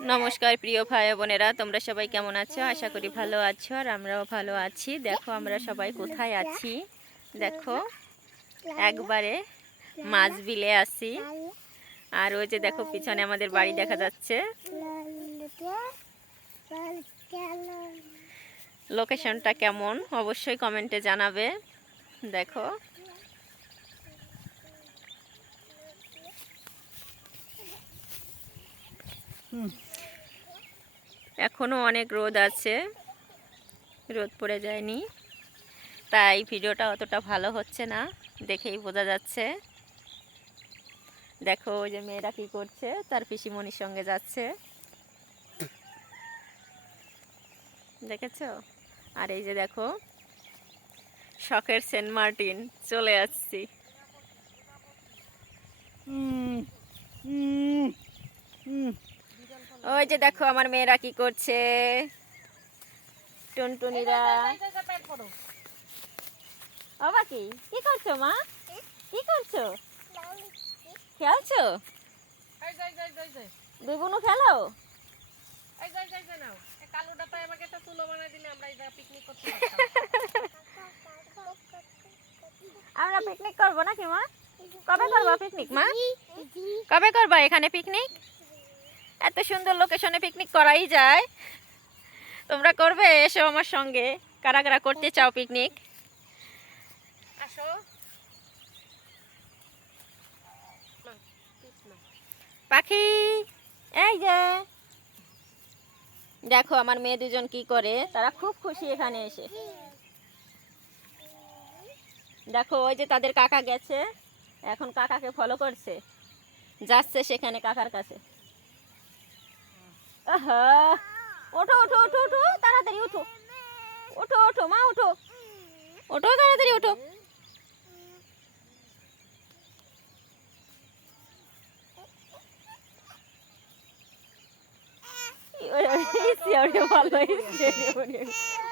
नमस्कार प्रिय भाई बोनेरा তোমরা সবাই কেমন আছো আশা করি ভালো আছো আর আমরাও ভালো আছি। দেখো আমরা সবাই কোথায় আছি, দেখো একবারে মাছ বিলে আছি। আর ওই যে দেখো পিছনে আমাদের বাড়ি দেখা যাচ্ছে। লোকেশনটা কেমন অবশ্যই কমেন্টে জানাবে। দেখো এখনো অনেক রোদ আছে, রোদ পড়ে যায়নি, তাই ভিডিওটা অতটা ভালো হচ্ছে না, দেখেই বোঝা যাচ্ছে। দেখো ওই যে মেয়েরা কি করছে, তার পিসিমণির সঙ্গে যাচ্ছে, দেখেছো? আর এই যে দেখো শখের সেন্ট মার্টিন চলে আসছি। ওই যে দেখো আমার মেয়েরা কি করছে, টুনটুনিরা। বাবা কি কি করছো মা, কি করছো? খেলছো? দুই বোনও খেলো? আমরা পিকনিক করবো নাকি মা? কবে করবো পিকনিক মা? কবে করবা এখানে পিকনিক? এত সুন্দর লোকেশনে পিকনিক করাই যায়। তোমরা করবে, এসো আমার সঙ্গে। কারা কারা করতে চাও পিকনিক আসো। পাখি এই যে দেখো আমার মেয়ে দুজন কি করে, তারা খুব খুশি এখানে এসে। দেখো ওই যে তাদের কাকা গেছে, এখন কাকাকে ফলো করছে, যাচ্ছে সেখানে কাকার কাছে। আহা, ওঠো ওঠো ওঠো ওঠো তাড়াতাড়ি ওঠো, ওঠো ওঠো মা ওঠো, ওঠো তাড়াতাড়ি ওঠো।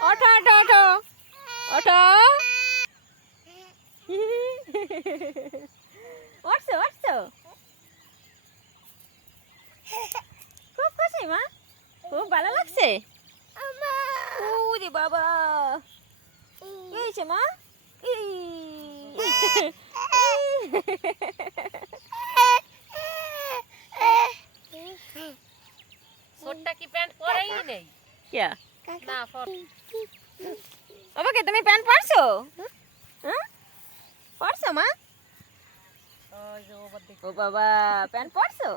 ওঠো ওঠো ওঠো ওঠো, উঠছো উঠছো, খুব খুশি মা, খুব ভালো লাগছে। ওরে বাবা কি হয়েছে মা? ছোটটা কি প্যান্ট পরেই নেই क्या না বাবা কে তুমি প্যান্ট পরছো? হ্যাঁ পরছো মা? ওই যে ওবার দেখো ও বাবা প্যান্ট পরছো?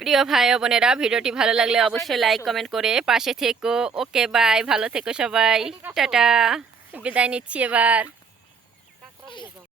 প্রিয় ভাই ও বোনেরা, ভিডিওটি ভালো লাগলে অবশ্যই লাইক কমেন্ট করে পাশে থেকো। ওকে বাই, ভালো থেকো সবাই, টাটা, বিদায় নিচ্ছি এবার। কাকড়া দিয়ে যাও।